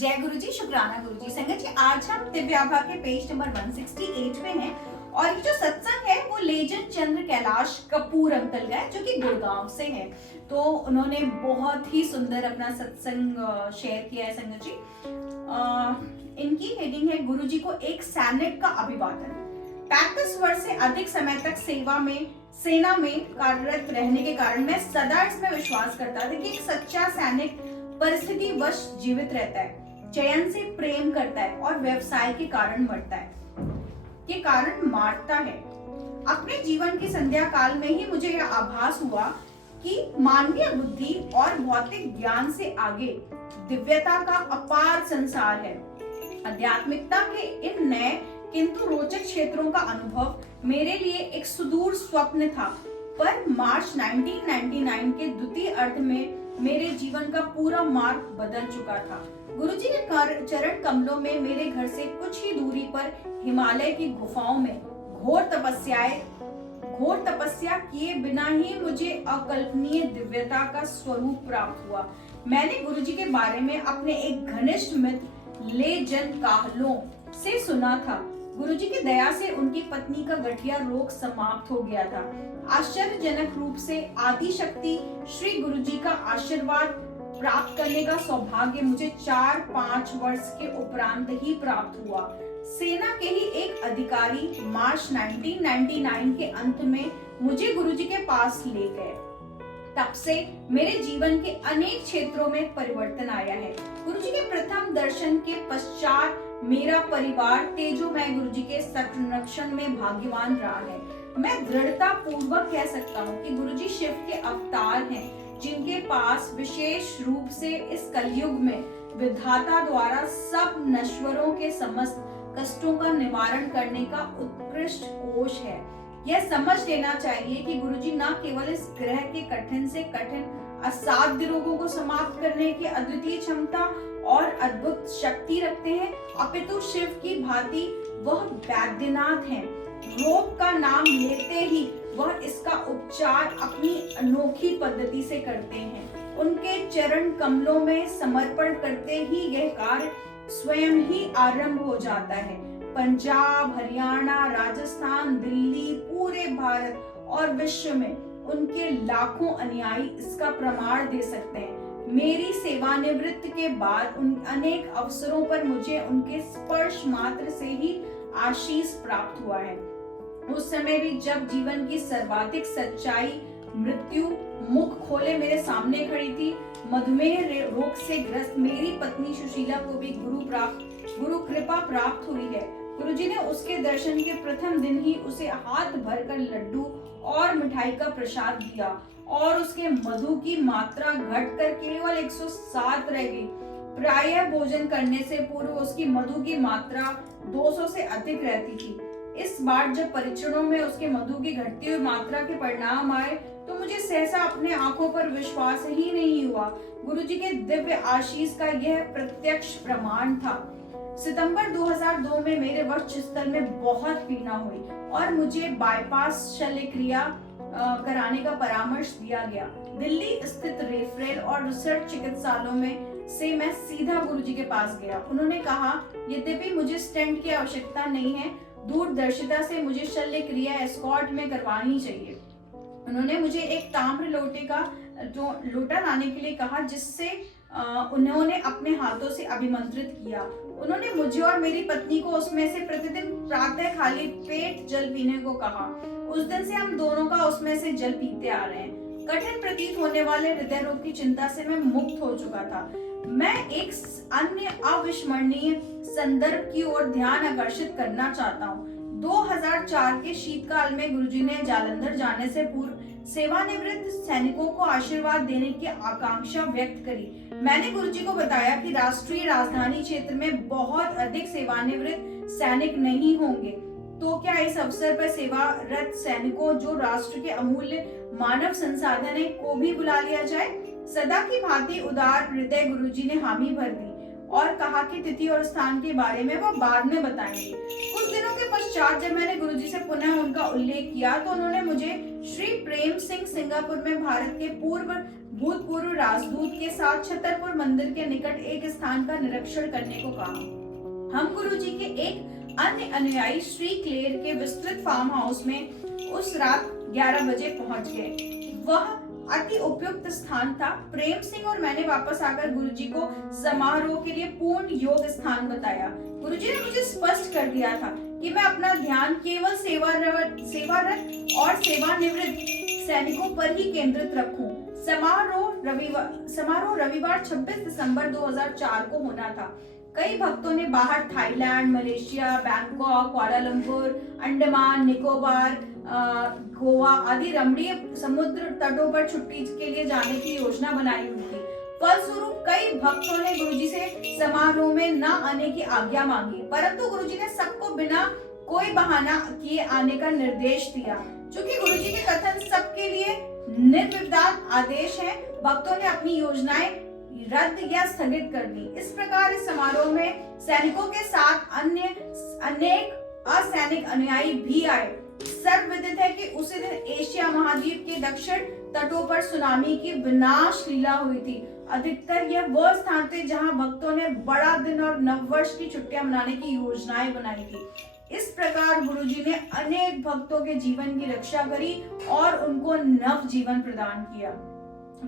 जय गुरु जी, शुक्राना गुरु जी। संगत जी, आज हम दिव्याभा के पेज नंबर 168 पे हैं और ये जो सत्संग है वो लेजेंड चंद्र कैलाश कपूर अंकल का है जो कि गुड़गांव से है। तो उन्होंने बहुत ही सुंदर अपना सत्संग शेयर किया है। संगत जी, इनकी हेडिंग है गुरु जी को एक सैनिक का अभिवादन। 35 वर्ष से अधिक समय तक सेना में कार्यरत रहने के कारण मैं सदा इसमें विश्वास करता था कि एक सच्चा सैनिक परिस्थिति वश जीवित रहता है, चयन से प्रेम करता है और व्यवसाय के कारण मरता है, के कारण मारता है। अपने जीवन की संध्या काल में ही मुझे यह आभास हुआ कि मानवीय बुद्धि और भौतिक ज्ञान से आगे दिव्यता का अपार संसार है। आध्यात्मिकता के इन नए किंतु रोचक क्षेत्रों का अनुभव मेरे लिए एक सुदूर स्वप्न था, पर मार्च 1999 के द्वितीय अर्ध में मेरे जीवन का पूरा मार्ग बदल चुका था। गुरुजी के चरण कमलों में मेरे घर से कुछ ही दूरी पर हिमालय की गुफाओं में घोर तपस्या किए बिना ही मुझे अकल्पनीय दिव्यता का स्वरूप प्राप्त हुआ। मैंने गुरुजी के बारे में अपने एक घनिष्ठ मित्र लेजन काहलों से सुना था। गुरुजी की दया से उनकी पत्नी का गठिया रोग समाप्त हो गया था। आश्चर्यजनक रूप से आदि शक्ति श्री गुरुजी का आशीर्वाद प्राप्त करने का सौभाग्य मुझे 4-5 वर्ष के उपरांत ही प्राप्त हुआ। सेना के ही एक अधिकारी मार्च 1999 के अंत में मुझे गुरुजी के पास ले गए। तब से मेरे जीवन के अनेक क्षेत्रों में परिवर्तन आया है। गुरुजी के प्रथम दर्शन के पश्चात मेरा परिवार तेजोमय गुरुजी के संरक्षण में भाग्यवान रहा है। मैं दृढ़ता पूर्वक कह सकता हूँ कि गुरुजी शिव के अवतार हैं, जिनके पास विशेष रूप से इस कलयुग में विधाता द्वारा सब नश्वरों के समस्त कष्टों का निवारण करने का उत्कृष्ट कोश है। यह समझ लेना चाहिए कि गुरुजी न केवल इस ग्रह के कठिन से कठिन असाध्य रोगों को समाप्त करने की अद्वितीय क्षमता और अद्भुत शक्ति रखते हैं, अपितु शिव की भांति वह वैद्यनाथ हैं। रोग का नाम लेते ही वह इसका उपचार अपनी अनोखी पद्धति से करते हैं। उनके चरण कमलों में समर्पण करते ही यह कार्य स्वयं ही आरंभ हो जाता है। पंजाब, हरियाणा, राजस्थान, दिल्ली, पूरे भारत और विश्व में उनके लाखों अनुयायी इसका प्रमाण दे सकते हैं। मेरी सेवानिवृत्ति के बाद उन अनेक अवसरों पर मुझे उनके स्पर्श मात्र से ही आशीष प्राप्त हुआ है। उस समय भी जब जीवन की सर्वाधिक सच्चाई मृत्यु मुख खोले मेरे सामने खड़ी थी। मधुमेह रोग से ग्रस्त मेरी पत्नी सुशीला को भी गुरु कृपा प्राप्त हुई है। गुरुजी ने उसके दर्शन के प्रथम दिन ही उसे हाथ भरकर लड्डू और मिठाई का प्रसाद दिया और उसके मधु की मात्रा घटकर केवल 107 रह गई। प्रायः भोजन करने से पूर्व उसकी मधु की मात्रा 200 से अधिक रहती थी। इस बार जब परीक्षणों में उसके मधु की घटती हुई मात्रा के परिणाम आए तो मुझे सहसा अपने आंखों पर विश्वास ही नहीं हुआ। गुरुजी के दिव्य आशीष का यह प्रत्यक्ष प्रमाण था। सितंबर 2002 में मेरे वक्ष स्थल में बहुत पीड़ा हुई और मुझे बाईपास शल्य क्रिया कराने का परामर्श दिया गया। दिल्ली स्थित रेफरल और रिसर्च चिकित्सालयों में से मैं सीधा गुरुजी के पास गया। उन्होंने कहा, यद्यपि मुझे स्टेंट की आवश्यकता नहीं है, दूरदर्शिता से मुझे शल्य क्रिया एस्कॉर्ट में करवानी चाहिए। उन्होंने मुझे एक ताम्र लोटा लाने के लिए कहा, जिससे उन्होंने अपने हाथों से अभिमंत्रित किया। उन्होंने मुझे और मेरी पत्नी को उसमें से प्रतिदिन प्रातः खाली पेट जल पीने को कहा। उस दिन से हम दोनों का उसमें से जल पीते आ रहे हैं। कठिन प्रतीत होने वाले हृदय रोग की चिंता से मैं मुक्त हो चुका था। मैं एक अन्य अविस्मरणीय संदर्भ की ओर ध्यान आकर्षित करना चाहता हूँ। 2004 के शीतकाल में गुरुजी ने जालंधर जाने से पूर्व सेवानिवृत्त सैनिकों को आशीर्वाद देने की आकांक्षा व्यक्त करी। मैंने गुरुजी को बताया कि राष्ट्रीय राजधानी क्षेत्र में बहुत अधिक सेवानिवृत्त सैनिक नहीं होंगे, तो क्या इस अवसर पर सेवारत सैनिकों जो राष्ट्र के अमूल्य मानव संसाधन है को भी बुला लिया जाए। सदा की भांति उदार हृदय गुरुजी ने हामी भर दी और कहा कि तिथि और स्थान के बारे में वो बाद में बताएंगे। कुछ दिनों के पश्चात जब मैंने गुरुजी से पुनः उनका उल्लेख किया तो उन्होंने मुझे श्री प्रेम सिंह सिंगापुर में भारत के पूर्व भूतपूर्व राजदूत के साथ छतरपुर मंदिर के निकट एक स्थान का निरीक्षण करने को कहा। हम गुरुजी के एक अन्य अनुयायी श्री क्लेर के विस्तृत फार्म हाउस में उस रात 11 बजे पहुंच गए। वह अति उपयुक्त स्थान था। प्रेम सिंह और मैंने वापस आकर गुरुजी को समारोह के लिए पूर्ण योग स्थान बताया। गुरुजी ने मुझे स्पष्ट कर दिया था कि मैं अपना ध्यान केवल सेवारत और सेवानिवृत्त सैनिकों पर ही केंद्रित रखूं। समारोह रविवार 26 दिसंबर 2004 को होना था। कई भक्तों ने बाहर Thailand, Malaysia, Bangkok, Kuala Lumpur, Andaman Nicobar, Goa आदि रमणीय समुद्र तटों पर छुट्टी के लिए जाने की योजना बनाई हुई थी। फलस्वरूप कई भक्तों ने गुरुजी से समारोह में न आने की आज्ञा मांगी, परंतु गुरुजी ने सबको बिना कोई बहाना किए आने का निर्देश दिया। चूंकि गुरुजी के कथन सबके लिए निर्विवाद आदेश है, भक्तों ने अपनी योजनाएं रद्द या स्थगित कर दी। इस प्रकार इस समारोह में सैनिकों के साथ अनेक असैनिक अनुयायी भी आए। सर्वविदित है कि उसी दिन एशिया महाद्वीप के दक्षिण तटों पर सुनामी की विनाश लीला हुई थी। अधिकतर यह वह स्थान थे जहां भक्तों ने बड़ा दिन और नववर्ष की छुट्टियां मनाने की योजनाएं बनाई थी। इस प्रकार गुरुजी ने अनेक भक्तों के जीवन की रक्षा करी और उनको नव जीवन प्रदान किया।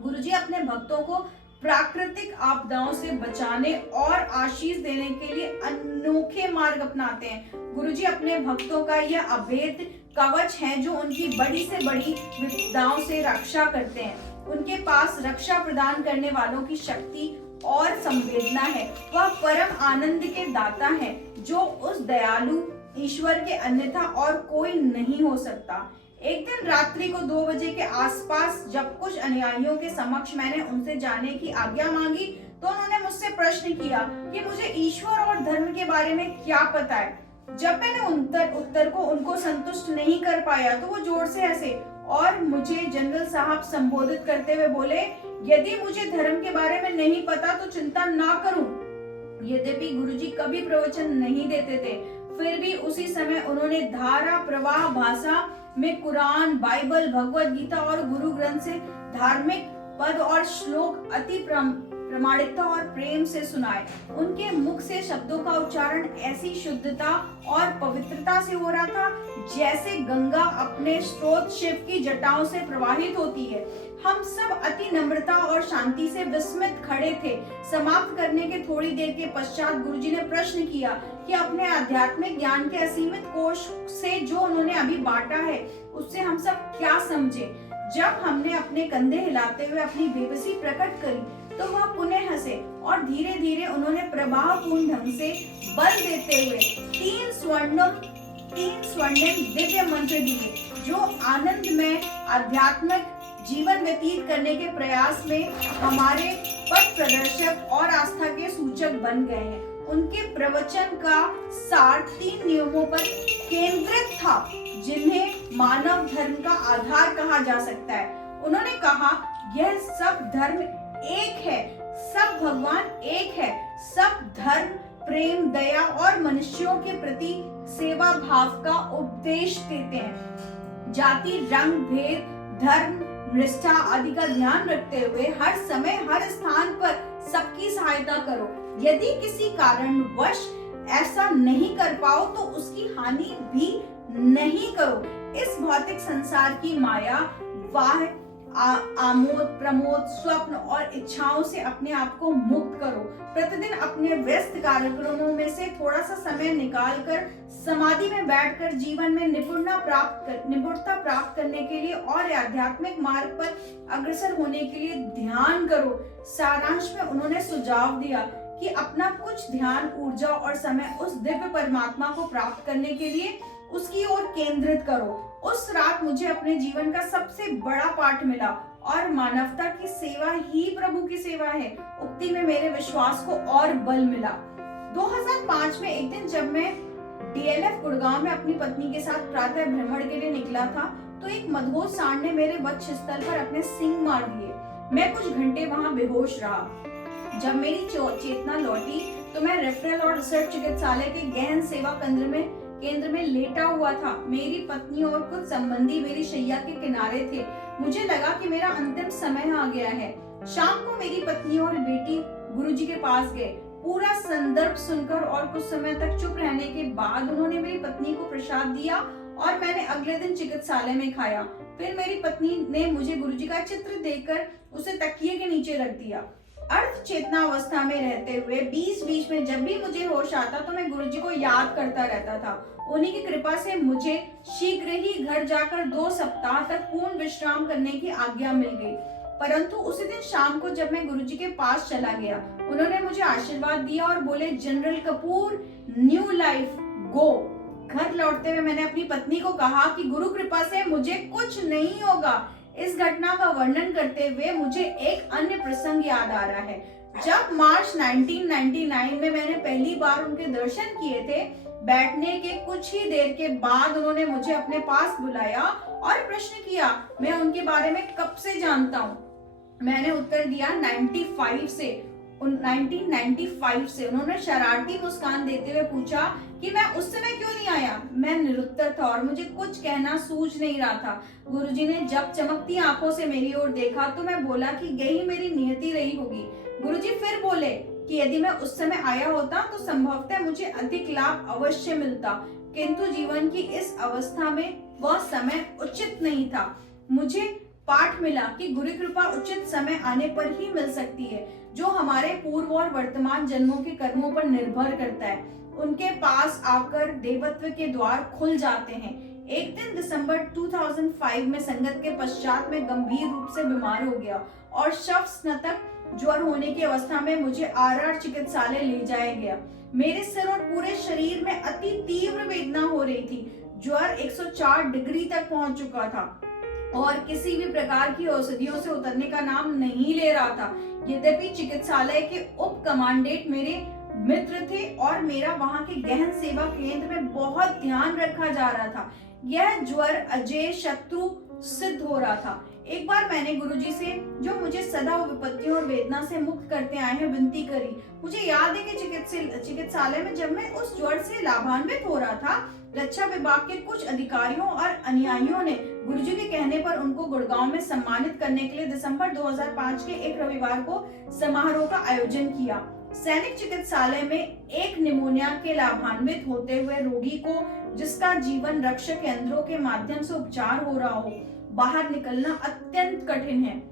गुरुजी अपने भक्तों को प्राकृतिक आपदाओं से बचाने और आशीष देने के लिए अनोखे मार्ग अपनाते हैं। गुरुजी अपने भक्तों का यह अभेद कवच है जो उनकी बड़ी से बड़ी विपदाओं से रक्षा करते हैं। उनके पास रक्षा प्रदान करने वालों की शक्ति और संवेदना है। वह परम आनंद के दाता है जो उस दयालु ईश्वर के अन्यथा और कोई नहीं हो सकता। एक दिन रात्रि को 2 बजे के आसपास जब कुछ अनुयायियों के समक्ष मैंने उनसे जाने की आज्ञा मांगी तो उन्होंने मुझसे प्रश्न किया कि मुझे ईश्वर और धर्म के बारे में क्या पता है। जब मैंने उत्तर को उनको संतुष्ट नहीं कर पाया तो वो जोर से हंसे और मुझे जनरल साहब संबोधित करते हुए बोले, यदि मुझे धर्म के बारे में नहीं पता तो चिंता ना करूं। यद्यपि गुरुजी कभी प्रवचन नहीं देते थे, फिर भी उसी समय उन्होंने धारा प्रवाह भाषा में कुरान, बाइबल, भगवत गीता और गुरु ग्रंथ से धार्मिक पद और श्लोक अति प्रमाणिकता और प्रेम से सुनाए। उनके मुख से शब्दों का उच्चारण ऐसी शुद्धता और पवित्रता से हो रहा था जैसे गंगा अपने स्रोत शिव की जटाओं से प्रवाहित होती है। हम सब अति नम्रता और शांति से विस्मित खड़े थे। समाप्त करने के थोड़ी देर के पश्चात गुरुजी ने प्रश्न किया कि अपने आध्यात्मिक ज्ञान के असीमित कोश से जो उन्होंने अभी बांटा है उससे हम सब क्या समझे। जब हमने अपने कंधे हिलाते हुए अपनी बेबसी प्रकट करी तो वह पुनः हंसे और धीरे धीरे उन्होंने प्रभावपूर्ण ढंग से बल देते हुए 3 स्वर्णिम दिव्य मंत्र दिए जो आनंद में आध्यात्मिक जीवन व्यतीत करने के प्रयास में हमारे पथ प्रदर्शक और आस्था के सूचक बन गए हैं। उनके प्रवचन का सार 3 नियमों पर केंद्रित था जिन्हें मानव धर्म का आधार कहा जा सकता है। उन्होंने कहा, यह सब धर्म एक है, सब भगवान एक है, सब धर्म प्रेम, दया और मनुष्यों के प्रति सेवा भाव का उपदेश देते हैं। जाति, रंग, भेद, धर्म, निष्ठा आदि का ध्यान रखते हुए हर समय हर स्थान पर सबकी सहायता करो। यदि किसी कारणवश ऐसा नहीं कर पाओ तो उसकी हानि भी नहीं करो। इस भौतिक संसार की माया, वाह, आमोद, प्रमोद, स्वप्न और इच्छाओं से अपने आप को मुक्त करो। प्रतिदिन अपने व्यस्त कार्यक्रमों में से थोड़ा सा समय निकालकर समाधि में बैठकर जीवन में निपुणता प्राप्त करने के लिए और आध्यात्मिक मार्ग पर अग्रसर होने के लिए ध्यान करो। सारांश में उन्होंने सुझाव दिया कि अपना कुछ ध्यान, ऊर्जा और समय उस दिव्य परमात्मा को प्राप्त करने के लिए उसकी ओर केंद्रित करो। उस रात मुझे अपने जीवन का सबसे बड़ा पाठ मिला और मानवता की सेवा ही प्रभु की सेवा है उक्ति में मेरे विश्वास को और बल मिला। 2005 में एक दिन जब मैं DLF गुड़गांव में अपनी पत्नी के साथ प्रातः भ्रमण के लिए निकला था तो एक मदहोश सांड ने मेरे वक्षस्थल पर अपने सींग मार दिए। मैं कुछ घंटे वहां बेहोश रहा। जब मेरी चेतना लौटी तो मैं रेफरल और रिसर्च चिकित्सालय के गहन सेवा केंद्र में लेटा हुआ था। मेरी पत्नी और कुछ संबंधी मेरी शैया के किनारे थे। मुझे लगा कि मेरा अंतिम समय आ गया है। शाम को मेरी पत्नी और बेटी गुरुजी के पास गए। पूरा संदर्भ सुनकर और कुछ समय तक चुप रहने के बाद उन्होंने मेरी पत्नी को प्रसाद दिया और मैंने अगले दिन चिकित्सालय में खाया। फिर मेरी पत्नी ने मुझे गुरुजी का चित्र देकर उसे तकिए के नीचे रख दिया। अर्ध चेतना अवस्था में रहते हुए बीच बीच में जब भी मुझे होश आता तो मैं गुरुजी को याद करता रहता था। उन्हीं की कृपा से मुझे शीघ्र ही घर जाकर 2 सप्ताह तक पूर्ण विश्राम करने की आज्ञा मिल गई। परंतु उसी दिन शाम को जब मैं गुरुजी के पास चला गया, उन्होंने मुझे आशीर्वाद दिया और बोले, जनरल कपूर, न्यू लाइफ, गो। घर लौटते हुए मैंने अपनी पत्नी को कहा कि गुरु कृपा से मुझे कुछ नहीं होगा। इस घटना का वर्णन करते हुए मुझे एक अन्य प्रसंग याद आ रहा है। जब मार्च 1999 में मैंने पहली बार उनके दर्शन किए थे, बैठने के कुछ ही देर के बाद उन्होंने मुझे अपने पास बुलाया और प्रश्न किया, मैं उनके बारे में कब से जानता हूँ। मैंने उत्तर दिया 1995 से। उन्होंने शरारती मुस्कान देते हुए पूछा कि मैं उस समय क्यों नहीं आया। मैं निरुत्तर था और मुझे कुछ कहना सूझ नहीं रहा था। गुरुजी ने जब चमकती आंखों से मेरी ओर देखा तो मैं बोला कि यही मेरी नियति रही होगी। गुरुजी फिर बोले कि यदि मैं उस समय आया होता तो संभवतः मुझे अधिक लाभ अवश्य मिलता, किंतु जीवन की इस अवस्था में वह समय उचित नहीं था। मुझे पाठ मिला कि गुरु कृपा उचित समय आने पर ही मिल सकती है, जो हमारे पूर्व और वर्तमान जन्मों के कर्मों पर निर्भर करता है। उनके पास आकर देवत्व के द्वार खुल जाते हैं। एक दिन दिसंबर 2005 में संगत के पश्चात में गंभीर रूप से बीमार हो गया और शव स्नातक ज्वर होने की अवस्था में मुझे आरआर चिकित्सालय ले जाया गया। मेरे सिर और पूरे शरीर में अति तीव्र वेदना हो रही थी। ज्वर 104 डिग्री तक पहुंच चुका था और किसी भी प्रकार की औषधियों से उतरने का नाम नहीं ले रहा था। यद्यपि चिकित्सालय के उप कमांडेंट मेरे मित्र थे और मेरा वहां के गहन सेवा केंद्र में बहुत ध्यान रखा जा रहा था। यह ज्वर अजय शत्रु सिद्ध हो रहा था। एक बार मैंने गुरुजी से, जो मुझे सदा विपत्तियों और वेदना से मुक्त करते आए हैं, विनती करी। मुझे याद है कि चिकित्सालय में जब मैं उस ज्वर से लाभान्वित हो रहा था, रक्षा विभाग के कुछ अधिकारियों और अनुयायियों ने गुरुजी के कहने पर उनको गुड़गांव में सम्मानित करने के लिए दिसंबर 2005 के एक रविवार को समारोह का आयोजन किया। सैनिक चिकित्सालय में एक निमोनिया के लाभान्वित होते हुए रोगी को, जिसका जीवन रक्षक यंत्रों के माध्यम से उपचार हो रहा हो, बाहर निकलना अत्यंत कठिन है।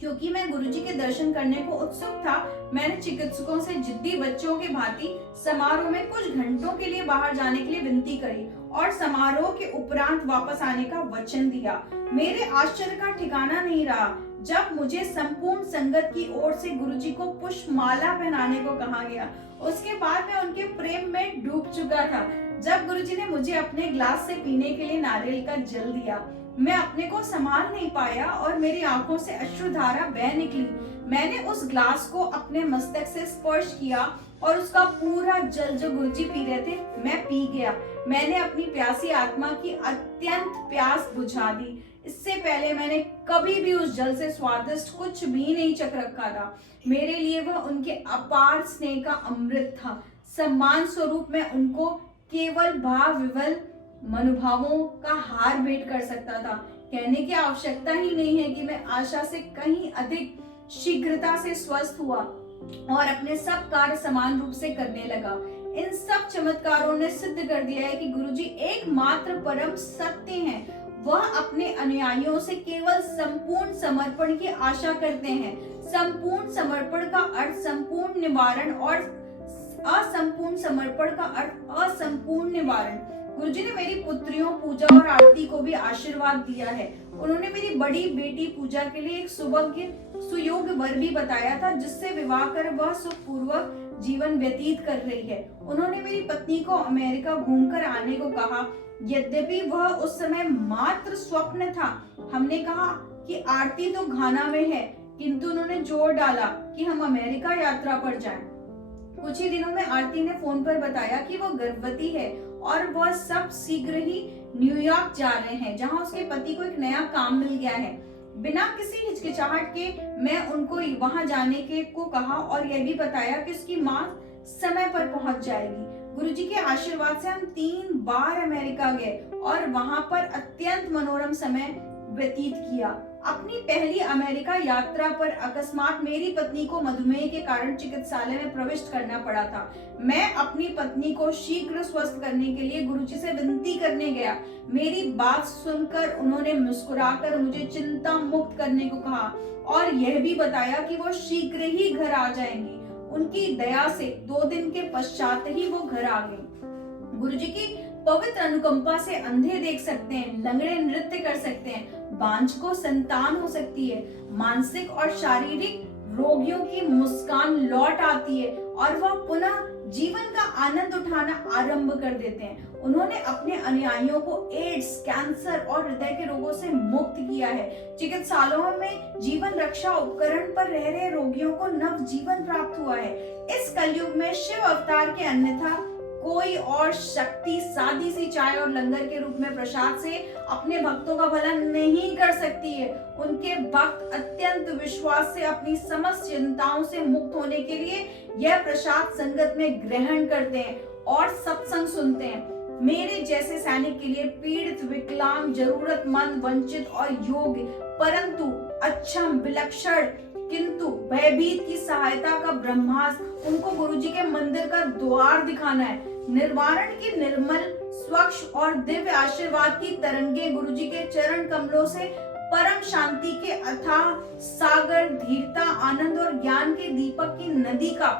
क्योंकि मैं गुरुजी के दर्शन करने को उत्सुक था, मैंने चिकित्सकों से जिद्दी बच्चों के भांति समारोह में कुछ घंटों के लिए बाहर जाने के लिए विनती करी और समारोह के उपरांत वापस आने का वचन दिया। मेरे आश्चर्य का ठिकाना नहीं रहा जब मुझे संपूर्ण संगत की ओर से गुरुजी को पुष्पमाला पहनाने को कहा गया। उसके बाद मैं उनके प्रेम में डूब चुका था। जब गुरुजी ने मुझे अपने ग्लास से पीने के लिए नारियल का जल दिया, मैं अपने को संभाल नहीं पाया और मेरी आंखों से अश्रुधारा बह निकली। मैंने उस ग्लास को अपने मस्तक से स्पर्श किया और उसका पूरा जल जो गुरुजी पी रहे थे, मैं पी गया। मैंने अपनी प्यासी आत्मा की अत्यंत प्यास बुझा दी। इससे पहले मैंने कभी भी उस जल से स्वादिष्ट कुछ भी नहीं चख रखा था। मेरे लिए वह उनके अपार स्नेह का अमृत था। सम्मान स्वरूप मैं उनको केवल भाव विवल मनोभावों का हार भेंट कर सकता था। कहने की आवश्यकता ही नहीं है कि मैं आशा से कहीं अधिक शीघ्रता से स्वस्थ हुआ और अपने सब कार्य समान रूप से करने लगा। इन सब चमत्कारों ने सिद्ध कर दिया है कि गुरुजी एकमात्र परम सत्य हैं। वह अपने अनुयायियों से केवल संपूर्ण समर्पण की आशा करते हैं। संपूर्ण समर्पण का अर्थ संपूर्ण निवारण और असंपूर्ण समर्पण का अर्थ असंपूर्ण निवारण। गुरुजी ने मेरी पुत्रियों पूजा और आरती को भी आशीर्वाद दिया है। उन्होंने मेरी बड़ी बेटी पूजा के लिए एक सुयोग्य वर भी बताया था, जिससे विवाह कर वह सुखपूर्वक जीवन व्यतीत कर रही है। उन्होंने मेरी पत्नी को अमेरिका घूमकर आने को कहा, यद्यपि वह उस समय मात्र स्वप्न था। हमने कहा कि आरती तो घाना में है, किंतु उन्होंने जोर डाला कि हम अमेरिका यात्रा पर जाएं। कुछ ही दिनों में आरती ने फोन पर बताया कि वो गर्भवती है और वह सब शीघ्र ही न्यूयॉर्क जा रहे हैं, जहां उसके पति को एक नया काम मिल गया है। बिना किसी हिचकिचाहट के मैं उनको वहां जाने के को कहा और यह भी बताया कि उसकी मां समय पर पहुंच जाएगी। गुरुजी के आशीर्वाद से हम 3 बार अमेरिका गए और वहां पर अत्यंत मनोरम समय व्यतीत किया। अपनी पहली अमेरिका यात्रा पर अकस्मात मेरी पत्नी को मधुमेह के कारण चिकित्सालय में प्रविष्ट करना पड़ा था। मैं अपनी पत्नी को शीघ्र स्वस्थ करने के लिए गुरुजी से विनती करने गया। मेरी बात सुनकर उन्होंने मुस्कुराकर मुझे चिंता मुक्त करने को कहा और यह भी बताया कि वो शीघ्र ही घर आ जाएंगी। उनकी दया से 2 दिन के पश्चात ही वो घर आ गई। गुरुजी की पवित्र अनुकंपा से अंधे देख सकते हैं, लंगड़े नृत्य कर सकते हैं, बांझ को संतान हो सकती है, मानसिक और शारीरिक रोगियों की मुस्कान लौट आती है और वह पुनः जीवन का आनंद उठाना आरंभ कर देते हैं। उन्होंने अपने अनुयायियों को एड्स, कैंसर और हृदय के रोगों से मुक्त किया है। चिकित्सालयों में जीवन रक्षा उपकरण पर रह रहे रोगियों को नव जीवन प्राप्त हुआ है। इस कलयुग में शिव अवतार के अन्यथा कोई और शक्ति सादी सी चाय और लंगर के रूप में प्रसाद से अपने भक्तों का भला नहीं कर सकती है। उनके भक्त अत्यंत विश्वास से अपनी समस्त चिंताओं से मुक्त होने के लिए यह प्रसाद संगत में ग्रहण करते हैं और सत्संग सुनते हैं। मेरे जैसे सैनिक के लिए पीड़ित, विकलांग, जरूरतमंद, वंचित और योग्य परंतु अक्षम, विलक्षण किंतु भयभीत की सहायता का ब्रह्मास्त्र उनको गुरुजी के मंदिर का द्वार दिखाना है। निर्वाण की निर्मल, स्वच्छ और दिव्य आशीर्वाद की तरंगे गुरुजी के चरण कमलों से परम शांति के अथाह सागर, धीरता, आनंद और ज्ञान के दीपक की नदी का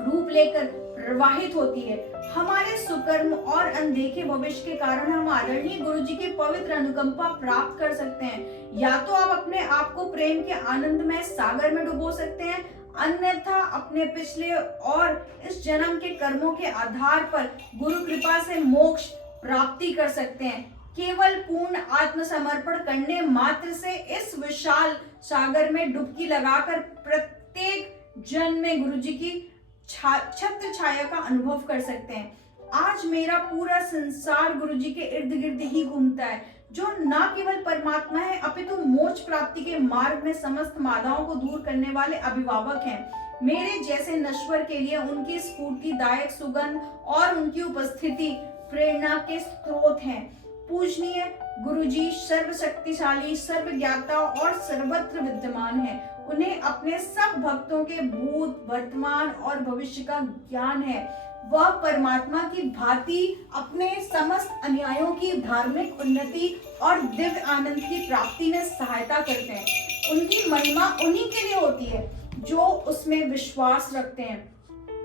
रूप लेकर प्रवाहित होती है। हमारे सुकर्म और अनदेखे भविष्य के कारण हम आदरणीय गुरुजी की पवित्र अनुकंपा प्राप्त कर सकते हैं। या तो आप अपने आप को प्रेम के आनंद में सागर में डुबो सकते हैं, अन्यथा अपने पिछले और इस जन्म के कर्मों के आधार पर गुरु कृपा से मोक्ष प्राप्ति कर सकते हैं। केवल पूर्ण आत्मसमर्पण करने मात्र से इस विशाल सागर में डुबकी लगाकर प्रत्येक जन्म में गुरुजी की छत्र छाया का अनुभव कर सकते हैं। आज मेरा पूरा संसार गुरुजी के इर्द गिर्द ही घूमता है, जो न केवल परमात्मा है अपितु मोक्ष प्राप्ति के मार्ग में समस्त बाधाओं को दूर करने वाले अभिभावक हैं। मेरे जैसे नश्वर के लिए उनकी स्फूर्तिदायक सुगंध और उनकी उपस्थिति प्रेरणा के स्रोत हैं। पूजनीय गुरुजी सर्वशक्तिशाली, सर्वज्ञाता और सर्वत्र विद्यमान है। उन्हें अपने सब भक्तों के भूत, वर्तमान और भविष्य का ज्ञान है। वह परमात्मा की भांति अपने समस्त अनुयायियों की धार्मिक उन्नति और दिव्य आनंद की प्राप्ति में सहायता करते हैं। उनकी महिमा उन्हीं के लिए होती है जो उसमें विश्वास रखते हैं।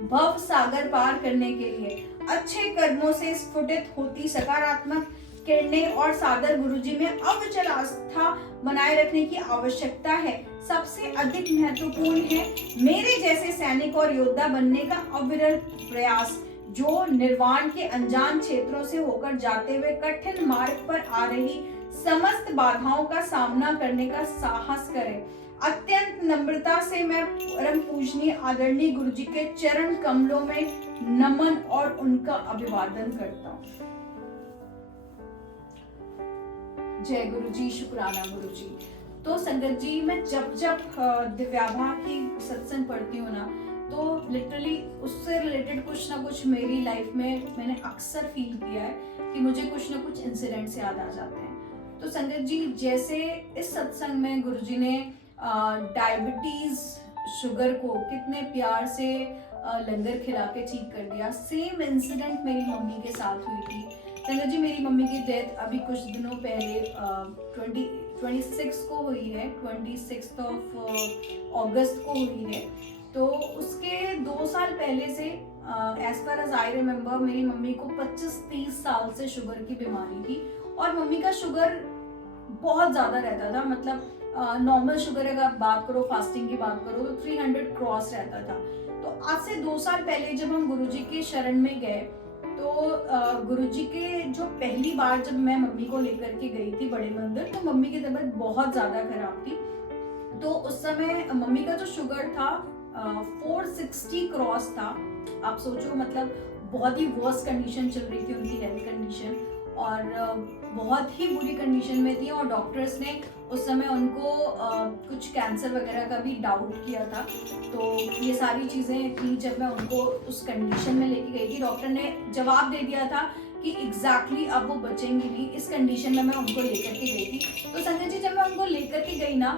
भव सागर पार करने के लिए अच्छे कर्मों से स्फुटित होती सकारात्मक किरणें और सादर गुरुजी में अविचल आस्था बनाए रखने की आवश्यकता है। सबसे अधिक महत्वपूर्ण है मेरे जैसे सैनिक और योद्धा बनने का अविरल प्रयास, जो निर्वाण के अनजान क्षेत्रों से होकर जाते हुए कठिन मार्ग पर आ रही समस्त बाधाओं का सामना करने का साहस करे। अत्यंत नम्रता से मैं परम पूजनीय आदरणीय गुरुजी के चरण कमलों में नमन और उनका अभिवादन करता हूँ। जय गुरुजी, शुक्राना गुरुजी। तो संगत जी, मैं जब दिव्याभा की सत्संग पढ़ती हूँ ना, तो लिटरली उससे रिलेटेड कुछ ना कुछ मेरी लाइफ में मैंने अक्सर फील किया है कि मुझे कुछ ना कुछ इंसिडेंट्स याद आ जाते हैं। तो संगत जी, जैसे इस सत्संग में गुरुजी ने डायबिटीज, शुगर को कितने प्यार से लंगर खिला के ठीक कर दिया, सेम इंसिडेंट मेरी मम्मी के साथ हुई थी। संगत जी, मेरी मम्मी की डेथ अभी कुछ दिनों पहले 26 को हुई है, 26 अगस्त को हुई है। तो उसके 2 साल पहले से as far as I remember मेरी मम्मी को 25-30 साल से शुगर की बीमारी थी और मम्मी का शुगर बहुत ज्यादा रहता था। मतलब नॉर्मल शुगर अगर आप बात करो, फास्टिंग की बात करो तो 300 क्रॉस रहता था। तो आज से 2 साल पहले जब हम गुरुजी के शरण में गए, तो गुरुजी के जो पहली बार जब मैं मम्मी को लेकर के गई थी बड़े मंदिर, तो मम्मी की तबीयत बहुत ज्यादा खराब थी। तो उस समय मम्मी का जो शुगर था 460 क्रॉस था। आप सोचो, मतलब बहुत ही वर्स्ट कंडीशन चल रही थी उनकी हेल्थ कंडीशन। और बहुत ही बुरी कंडीशन में थी और डॉक्टर्स ने उस समय उनको कुछ कैंसर वगैरह का भी डाउट किया था। तो ये सारी चीज़ें थी जब मैं उनको उस कंडीशन में लेके गई थी। डॉक्टर ने जवाब दे दिया था कि एग्जैक्टली अब वो बचेंगी नहीं, इस कंडीशन में मैं उनको लेकर के गई थी। तो संजय जी जब मैं उनको लेकर के गई ना,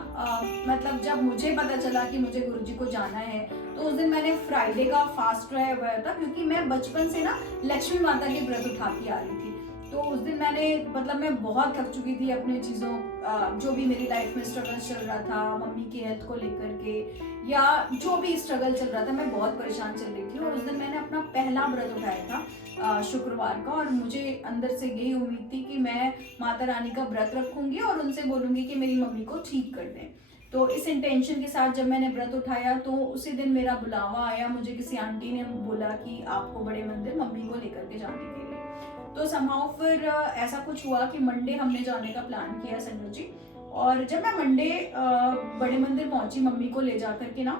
मतलब जब मुझे पता चला कि मुझे गुरुजी को जाना है, तो उस दिन मैंने फ्राइडे का फास्ट रहा हुआ था, क्योंकि मैं बचपन से ना लक्ष्मी माता के व्रत उठा के आ रही थी। तो उस दिन मैंने मतलब मैं बहुत थक चुकी थी अपनी चीज़ों, जो भी मेरी लाइफ में स्ट्रगल चल रहा था, मम्मी की हेल्थ को लेकर के या जो भी स्ट्रगल चल रहा था, मैं बहुत परेशान चल रही थी। और उस दिन मैंने अपना पहला व्रत उठाया था शुक्रवार का, और मुझे अंदर से यही उम्मीद थी कि मैं माता रानी का व्रत रखूंगी और उनसे बोलूंगी कि मेरी मम्मी को ठीक कर दें। तो इस इंटेंशन के साथ जब मैंने व्रत उठाया तो उसी दिन मेरा बुलावा आया। मुझे किसी आंटी ने बोला कि आपको बड़े मंदिर मम्मी को लेकर के जाने के लिए। तो समहाउ फिर ऐसा कुछ हुआ कि मंडे हमने जाने का प्लान किया संजू जी। और जब मैं मंडे बड़े मंदिर पहुंची मम्मी को ले जा करके ना,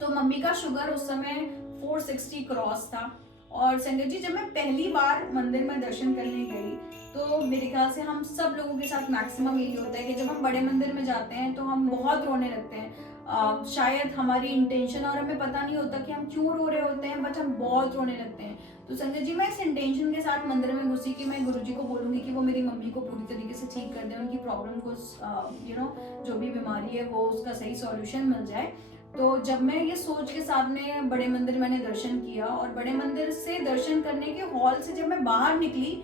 तो मम्मी का शुगर उस समय 460 क्रॉस था। और संगत जी जब मैं पहली बार मंदिर में दर्शन करने गई, तो मेरे ख्याल से हम सब लोगों के साथ मैक्सिमम यही होता है कि जब हम बड़े मंदिर में जाते हैं तो हम बहुत रोने लगते हैं। शायद हमारी इंटेंशन, और हमें पता नहीं होता कि हम क्यों रो रहे होते हैं, बट हम बहुत रोने लगते हैं। तो संजय जी मैं इस इंटेंशन के साथ मंदिर में घुसी कि मैं गुरुजी को बोलूंगी कि वो मेरी मम्मी को पूरी तरीके से ठीक कर दे, उनकी प्रॉब्लम को जो भी बीमारी है वो उसका सही सॉल्यूशन मिल जाए। तो जब मैं ये सोच के साथ में बड़े मंदिर मैंने दर्शन किया, और बड़े मंदिर से दर्शन करने के हॉल से जब मैं बाहर निकली,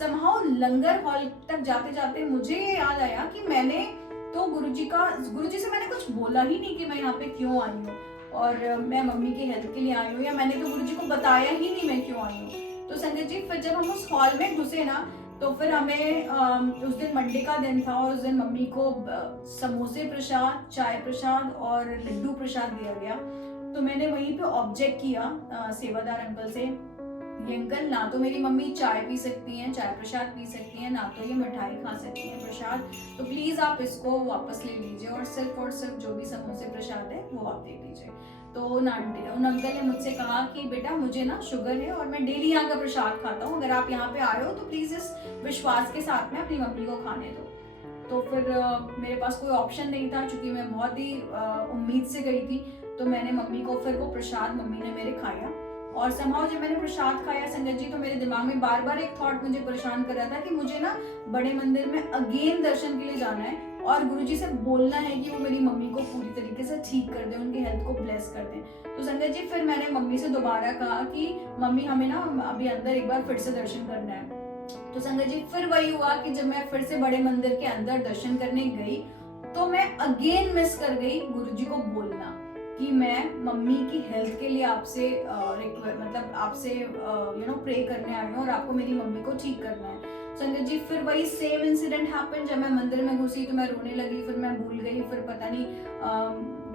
समहाउ लंगर हॉल तक जाते जाते मुझे ये याद आया कि मैंने तो गुरुजी से मैंने कुछ बोला ही नहीं कि मैं यहाँ पे क्यों आई हूँ और मैं मम्मी की हेल्थ के लिए आई हूँ, या मैंने तो गुरुजी को बताया ही नहीं मैं क्यों आई हूँ। तो संजय जी फिर जब हम उस हॉल में घुसे ना, तो फिर हमें उस दिन मंडे का दिन था और उस दिन मम्मी को समोसे प्रसाद, चाय प्रसाद और लड्डू प्रसाद दिया गया। तो मैंने वहीं पे ऑब्जेक्ट किया सेवादार अंकल से, ये अंकल ना तो मेरी मम्मी चाय पी सकती हैं, चाय प्रसाद पी सकती हैं, ना तो ये मिठाई खा सकती हैं प्रसाद, तो प्लीज आप इसको वापस ले लीजिए और सिर्फ जो भी समोसे प्रसाद है वो आप दे दीजिए। तो उन अंकल ने मुझसे कहा कि बेटा मुझे ना शुगर है और मैं डेली यहाँ का प्रसाद खाता हूँ, अगर आप यहाँ पे आए हो तो प्लीज इस विश्वास के साथ में अपनी मम्मी को खाने दो। तो फिर मेरे पास कोई ऑप्शन नहीं था, क्योंकि मैं बहुत ही उम्मीद से गई थी। तो मैंने मम्मी को फिर वो प्रसाद मम्मी ने मेरे खाया। और समहाउ जब मैंने प्रसाद खाया संगत जी, तो मेरे दिमाग में बार बार एक थॉट मुझे परेशान कर रहा था कि मुझे ना बड़े मंदिर में अगेन दर्शन के लिए जाना है और गुरुजी से बोलना है कि वो मेरी मम्मी को पूरी तरीके से ठीक कर दे, उनकी हेल्थ को ब्लेस कर दे। तो संगत जी फिर मैंने मम्मी से दोबारा कहा कि मम्मी हमें ना अभी अंदर एक बार फिर से दर्शन करना है। तो संगत जी फिर वही हुआ कि जब मैं फिर से बड़े मंदिर के अंदर दर्शन करने गई, तो मैं अगेन मिस कर गई गुरुजी को बोलना कि मैं मम्मी की हेल्थ के लिए आपसे आपसे प्रे करने आई हूँ और आपको मेरी मम्मी को ठीक करना है। संगत जी फिर वही सेम इंसिडेंट हैपन, जब मैं मंदिर में घुसी तो मैं रोने लगी, फिर मैं भूल गई, फिर पता नहीं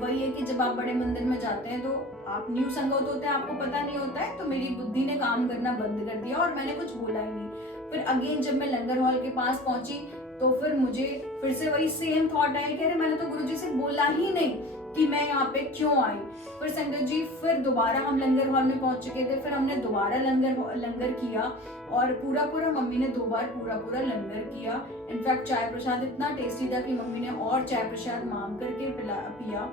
वही है कि जब आप बड़े मंदिर में जाते हैं तो आप न्यू संगत होते हैं, आपको पता नहीं होता है, तो मेरी बुद्धि ने काम करना बंद कर दिया और मैंने कुछ बोला ही नहीं। फिर अगेन जब मैं लंगर हॉल के पास पहुंची, तो फिर मुझे फिर से वही सेम थॉट आया कि अरे मैंने तो गुरुजी से बोला ही नहीं कि मैं यहाँ पे क्यों आई। फिर संगत जी फिर दोबारा हम लंगर हॉल में पहुंच चुके थे, फिर हमने दोबारा लंगर किया और पूरा मम्मी ने 2 बार पूरा लंगर किया। इनफैक्ट चाय प्रसाद इतना टेस्टी था कि मम्मी ने और चाय प्रसाद मांग करके पिया।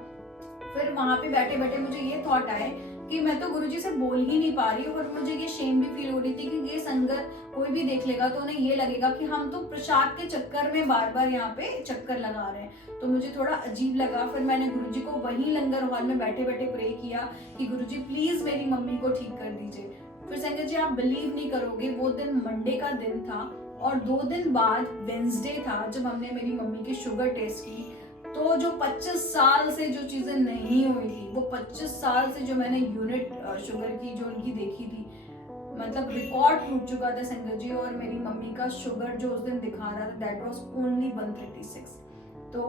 फिर वहां पे बैठे बैठे मुझे ये थॉट आए कि मैं तो गुरुजी से बोल ही नहीं पा रही हूँ, और मुझे ये शेम भी फील हो रही थी कि ये संगत कोई भी देख लेगा तो उन्हें ये लगेगा कि हम तो प्रसाद के चक्कर में बार बार यहाँ पे चक्कर लगा रहे हैं। तो मुझे थोड़ा अजीब लगा। फिर मैंने गुरुजी को वही लंगर हॉल में बैठे बैठे प्रे किया कि गुरुजी प्लीज मेरी मम्मी को ठीक कर दीजिए। फिर संगत जी आप बिलीव नहीं करोगे, वो दिन मंडे का दिन था और 2 दिन बाद वेंसडे था जब हमने मेरी मम्मी की शुगर टेस्ट की। तो जो 25 साल से जो चीजें नहीं हुई थी, वो 25 साल से जो मैंने यूनिट शुगर की जो उनकी देखी थी, मतलब रिकॉर्ड टूट चुका था संगत जी। और मेरी मम्मी का शुगर जो उस दिन दिखा रहा था दैट वाज ओनली 136। तो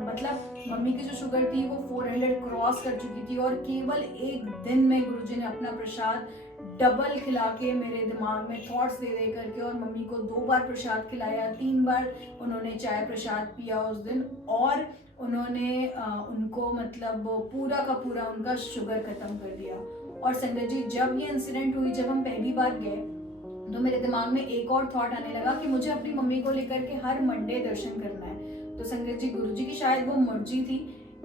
मतलब मम्मी की जो शुगर थी वो 400 क्रॉस कर चुकी थी, और केवल एक दिन में गुरुजी ने अपना प्रसाद डबल खिला के मेरे दिमाग में थॉट्स दे दे करके, और मम्मी को 2 बार प्रसाद खिलाया, 3 बार उन्होंने चाय प्रसाद पिया उस दिन, और उन्होंने उनको मतलब पूरा का पूरा उनका शुगर खत्म कर दिया। और संगत जी जब ये इंसिडेंट हुई, जब हम पहली बार गए तो मेरे दिमाग में एक और थॉट आने लगा कि मुझे अपनी मम्मी को लेकर के हर मंडे दर्शन करना है। तो संगत जी, गुरुजी की शायद वो मर्जी थी,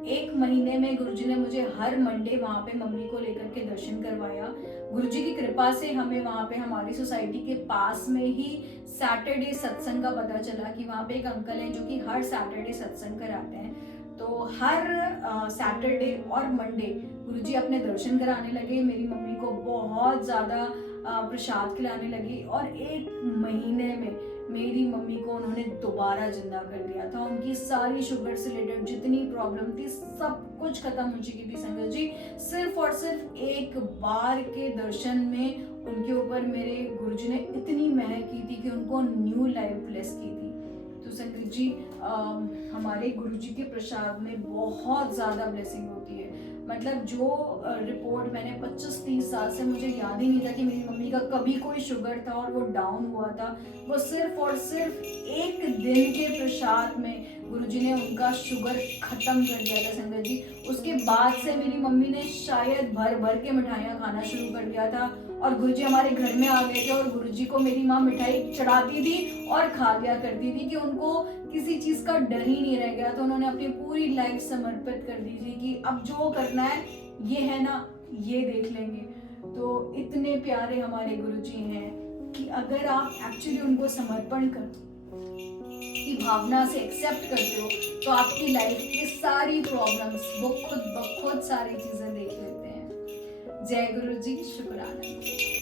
1 महीने में गुरुजी ने मुझे हर मंडे वहाँ पे मम्मी को लेकर के दर्शन करवाया। गुरुजी की कृपा से हमें वहाँ पे हमारी सोसाइटी के पास में ही सैटरडे सत्संग का पता चला कि वहाँ पे एक अंकल हैं जो कि हर सैटरडे सत्संग कराते हैं। तो हर सैटरडे और मंडे गुरुजी अपने दर्शन कराने लगे, मेरी मम्मी को बहुत ज़्यादा प्रसाद खिलाने लगे और 1 महीने में मेरी मम्मी को उन्होंने दोबारा जिंदा कर दिया था। उनकी सारी शुगर से रिलेटेड जितनी प्रॉब्लम थी सब कुछ खत्म हो चुकी थी संगत जी। सिर्फ और सिर्फ एक बार के दर्शन में उनके ऊपर मेरे गुरुजी ने इतनी मेहर की थी कि उनको न्यू लाइफ ब्लेस की थी। तो संगत जी, हमारे गुरुजी के प्रसाद में बहुत ज़्यादा ब्लेसिंग होती है। मतलब जो रिपोर्ट मैंने 25-30 साल से मुझे याद ही नहीं था कि मेरी मम्मी का कभी कोई शुगर था और वो डाउन हुआ था, वो सिर्फ और सिर्फ 1 दिन के प्रसाद में गुरुजी ने उनका शुगर खत्म कर दिया था संगत जी। उसके बाद से मेरी मम्मी ने शायद भर भर के मिठाइयाँ खाना शुरू कर दिया था और गुरुजी हमारे घर में आ गए थे और गुरुजी को मेरी माँ मिठाई चढ़ाती थी और खा लिया करती थी कि उनको किसी चीज का डर ही नहीं रह गया। तो उन्होंने अपनी पूरी लाइफ समर्पित कर दी थी कि अब जो करना है ये है ना, ये देख लेंगे। तो इतने प्यारे हमारे गुरुजी हैं कि अगर आप एक्चुअली उनको समर्पण की भावना से एक्सेप्ट करते हो तो आपकी लाइफ की सारी प्रॉब्लम्स वो खुद ब खुद सारी चीजें देख लेते हैं। जय गुरु जी, शुक्राना।